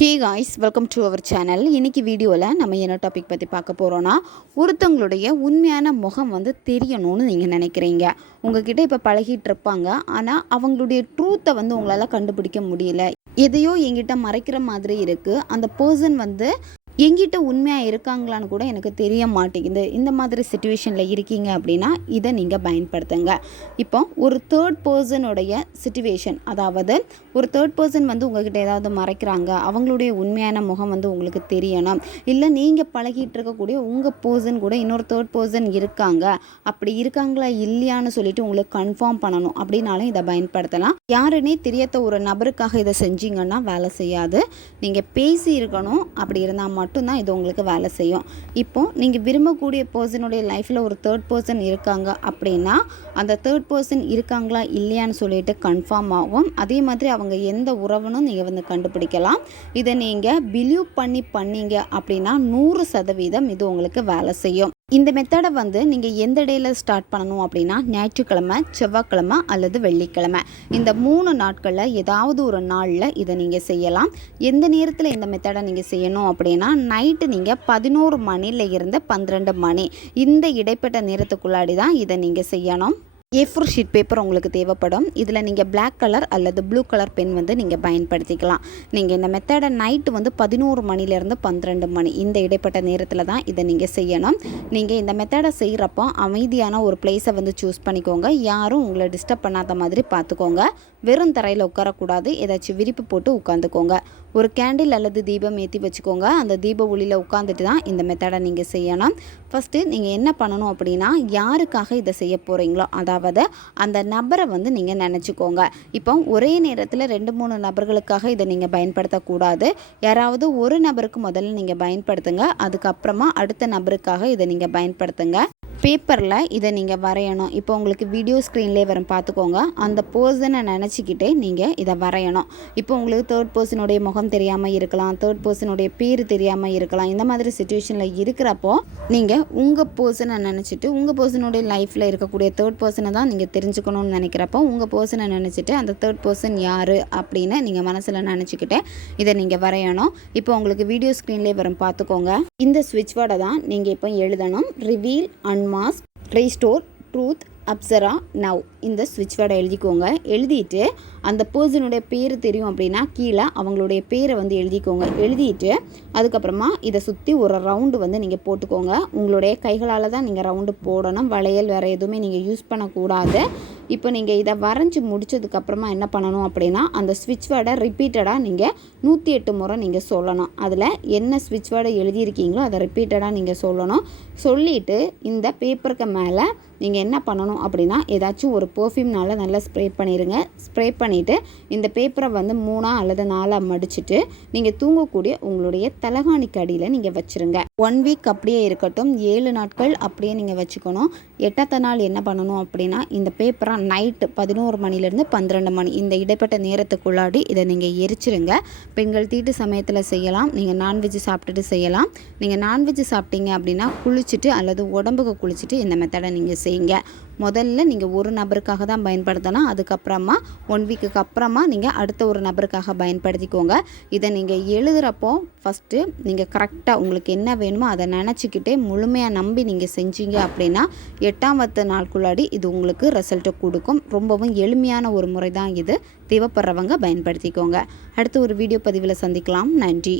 Hey guys welcome to our channel இன்னைக்கு வீடியோவில் நம்ம என்ன டாபிக் பற்றி பார்க்க போகிறோன்னா ஒருத்தவங்களுடைய உண்மையான முகம் வந்து தெரியணும்னு நீங்கள் நினைக்கிறீங்க. உங்ககிட்ட இப்போ பழகிட்டு இருப்பாங்க ஆனால் அவங்களுடைய ட்ரூத்தை வந்து உங்களால் கண்டுபிடிக்க முடியல. எதையோ எங்கிட்ட மறைக்கிற மாதிரி இருக்குது அந்த பர்சன் வந்து எங்கிட்ட உண்மையாக இருக்காங்களான்னு கூட எனக்கு தெரிய மாட்டேங்குது. இந்த மாதிரி சுச்சுவேஷனில் இருக்கீங்க அப்படின்னா இதை நீங்கள் பயன்படுத்துங்க. இப்போ ஒரு தேர்ட் பர்சனுடைய சுச்சுவேஷன் அதாவது ஒரு தேர்ட் பர்சன் வந்து உங்ககிட்ட ஏதாவது மறைக்கிறாங்க அவங்களுடைய உண்மையான முகம் வந்து உங்களுக்கு தெரியணும். இல்லை நீங்கள் பழகிட்டு இருக்கக்கூடிய உங்கள் பர்சன் கூட இன்னொரு தேர்ட் பர்சன் இருக்காங்க. அப்படி இருக்காங்களா இல்லையான்னு சொல்லிட்டு உங்களுக்கு கன்ஃபார்ம் பண்ணணும். அப்படின்னாலும் இதை பயன்படுத்தலாம். யாருன்னே தெரியாத ஒரு நபருக்காக இதை செஞ்சீங்கன்னா வேலை செய்யாது. நீங்கள் பேசி இருக்கணும். அப்படி இருந்தால் மட்டும்தான் இது உங்களுக்கு வேலை செய்யும். இப்போது நீங்கள் விரும்பக்கூடிய பர்சனுடைய லைஃப்பில் ஒரு தேர்ட் பர்சன் இருக்காங்க அப்படின்னா அந்த தேர்ட் பர்சன் இருக்காங்களா இல்லையான்னு சொல்லிட்டு கன்ஃபார்ம் ஆகும். அதே மாதிரி அவங்க எந்த உறவுன்னு நீங்கள் வந்து கண்டுபிடிக்கலாம். இதை நீங்கள் பிலீவ் பண்ணி பண்ணீங்க அப்படின்னா நூறு சதவீதம் இது உங்களுக்கு வேலை செய்யும். இந்த மெத்தடை வந்து நீங்கள் எந்த டேயில் ஸ்டார்ட் பண்ணணும் அப்படின்னா ஞாயிற்றுக்கிழமை செவ்வாய்க்கிழமை அல்லது வெள்ளிக்கிழமை. இந்த மூணு நாட்களில் ஏதாவது ஒரு நாளில் இதை நீங்கள் செய்யலாம். எந்த நேரத்தில் இந்த மெத்தடை நீங்கள் செய்யணும் அப்படின்னா நைட்டு நீங்கள் பதினோரு மணியில் இருந்து பன்னிரெண்டு மணி. இந்த இடைப்பட்ட நேரத்துக்குள்ளாடி தான் இதை நீங்கள் செய்யணும். ஏ ஃபோர் ஷீட் பேப்பர் உங்களுக்கு தேவைப்படும். இதில் நீங்கள் பிளாக் கலர் அல்லது ப்ளூ கலர் பென் வந்து நீங்கள் பயன்படுத்திக்கலாம். நீங்கள் இந்த மெத்தடை நைட்டு வந்து பதினோரு மணிலேருந்து பன்னிரெண்டு மணி இந்த இடைப்பட்ட நேரத்தில் தான் இதை நீங்கள் செய்யணும். நீங்கள் இந்த மெத்தடை செய்கிறப்போ அமைதியான ஒரு பிளேஸை வந்து சூஸ் பண்ணிக்கோங்க. யாரும் உங்களை டிஸ்டர்ப் பண்ணாத மாதிரி பார்த்துக்கோங்க வெறும் தரையில் உட்காரக்கூடாது. ஏதாச்சும் விரிப்பு போட்டு உட்காந்துக்கோங்க. ஒரு கேண்டில் அல்லது தீபம் ஏற்றி வச்சுக்கோங்க. அந்த தீப ஒளியில் உட்காந்துட்டு தான் இந்த மெத்தடை நீங்கள் செய்யணும். ஃபஸ்ட்டு நீங்கள் என்ன பண்ணணும் அப்படின்னா யாருக்காக இதை செய்ய போகிறீங்களோ அதாவது அந்த நபரை வந்து நீங்கள் நினச்சிக்கோங்க. இப்போ ஒரே நேரத்தில் ரெண்டு மூணு நபர்களுக்காக இதை நீங்கள் பயன்படுத்தக்கூடாது. யாராவது ஒரு நபருக்கு முதல்ல நீங்கள் பயன்படுத்துங்க. அதுக்கப்புறமா அடுத்த நபருக்காக இதை நீங்கள் பயன்படுத்துங்க. பேப்பரில் இதை நீங்கள் வரையணும். இப்போ உங்களுக்கு வீடியோ ஸ்க்ரீன்லேயே வரும். பார்த்துக்கோங்க. அந்த பர்சனை நினச்சிக்கிட்டே நீங்கள் இதை வரையணும். இப்போ உங்களுக்கு தேர்ட் பர்சனுடைய முகம் தெரியாமல் இருக்கலாம். தேர்ட் பர்சனுடைய பேர் தெரியாமல் இருக்கலாம். இந்த மாதிரி சுச்சுவேஷனில் இருக்கிறப்போ நீங்கள் உங்கள் பர்சனை நினச்சிட்டு உங்கள் பர்சனுடைய லைஃப்பில் இருக்கக்கூடிய தேர்ட் பர்சனை தான் நீங்கள் தெரிஞ்சுக்கணும்னு நினைக்கிறப்போ உங்கள் பர்சனை நினச்சிட்டு அந்த தேர்ட் பர்சன் யார் அப்படின்னு நீங்கள் மனசில் நினச்சிக்கிட்டு இதை நீங்கள் வரையணும். இப்போ உங்களுக்கு வீடியோ ஸ்க்ரீன்லேயே வரும். பார்த்துக்கோங்க. இந்த சுவிட்ச் வேர்டை தான் நீங்கள் இப்போ எழுதணும். Reveal mask, restore truth Apsara. Now இந்த ஸ்விட்ச் வேர்டை எழுதிக்கோங்க. எழுதிட்டு அந்த பர்சனுடைய பேர் தெரியும் அப்படின்னா கீழே அவங்களுடைய பேரை வந்து எழுதிக்கோங்க. எழுதிட்டு அதுக்கப்புறமா இதை சுற்றி ஒரு ரவுண்டு வந்து நீங்கள் போட்டுக்கோங்க. உங்களுடைய கைகளால் தான் நீங்கள் ரவுண்டு போடணும். வளையல் வேறு எதுவுமே நீங்கள் யூஸ் பண்ணக்கூடாது. இப்போ நீங்கள் இதை வரைஞ்சி முடிச்சதுக்கப்புறமா என்ன பண்ணணும் அப்படின்னா அந்த ஸ்விட்ச் வேர்டை ரிப்பீட்டடாக நீங்கள் நூற்றி எட்டு முறை நீங்கள் சொல்லணும். அதில் என்ன ஸ்விட்ச் வேர்டை எழுதியிருக்கீங்களோ அதை ரிப்பீட்டடாக நீங்கள் சொல்லணும். சொல்லிவிட்டு இந்த பேப்பருக்கு மேலே நீங்கள் என்ன பண்ணணும் அப்படின்னா ஏதாச்சும் ஒரு பர்ஃப்யூம்னால நல்லா ஸ்ப்ரே பண்ணிடுங்க ஸ்ப்ரே பண்ணிவிட்டு இந்த பேப்பரை வந்து மூணாக அல்லது நாலாக மடிச்சுட்டு நீங்கள் தூங்கக்கூடிய உங்களுடைய தலகாணிக்கு அடியில் நீங்கள் வச்சுருங்க. ஒன் வீக் அப்படியே இருக்கட்டும். ஏழு நாட்கள் அப்படியே நீங்கள் வச்சுக்கணும். எட்டாத்த நாள் என்ன பண்ணணும் அப்படின்னா இந்த பேப்பரை நைட்டு பதினோரு மணிலேருந்து பன்னிரெண்டு மணி இந்த இடைப்பட்ட நேரத்துக்குள்ளாடி இதை நீங்கள் எரிச்சிருங்க. பெண்கள் தீட்டு சமயத்தில் செய்யலாம். நீங்கள் நான்வெஜ் சாப்பிட்டுட்டு செய்யலாம். நீங்கள் நான்வெஜ் சாப்பிட்டீங்க அப்படின்னா குளிச்சுட்டு அல்லது உடம்புக்கு குளிச்சுட்டு இந்த மெத்தடை நீங்கள் செய்யுங்க. முதல்ல நீங்கள் ஒரு நபருக்காக தான் பயன்படுத்தலாம். அதுக்கப்புறமா ஒன் வீக்குக்கு அப்புறமா நீங்கள் அடுத்த ஒரு நபருக்காக பயன்படுத்திக்கோங்க. இதை நீங்கள் எழுதுகிறப்போ ஃபஸ்ட்டு நீங்கள் கரெக்டாக உங்களுக்கு என்ன வேணுமோ அதை நினச்சிக்கிட்டே முழுமையாக நம்பி நீங்கள் செஞ்சீங்க அப்படின்னா எட்டாம் பத்து நாளுக்குள்ளாடி இது உங்களுக்கு ரிசல்ட்டை கொடுக்கும். ரொம்பவும் எளிமையான ஒரு முறை தான் இது. தேவைப்படுறவங்க பயன்படுத்திக்கோங்க. அடுத்து ஒரு வீடியோ பதிவில் சந்திக்கலாம். நன்றி.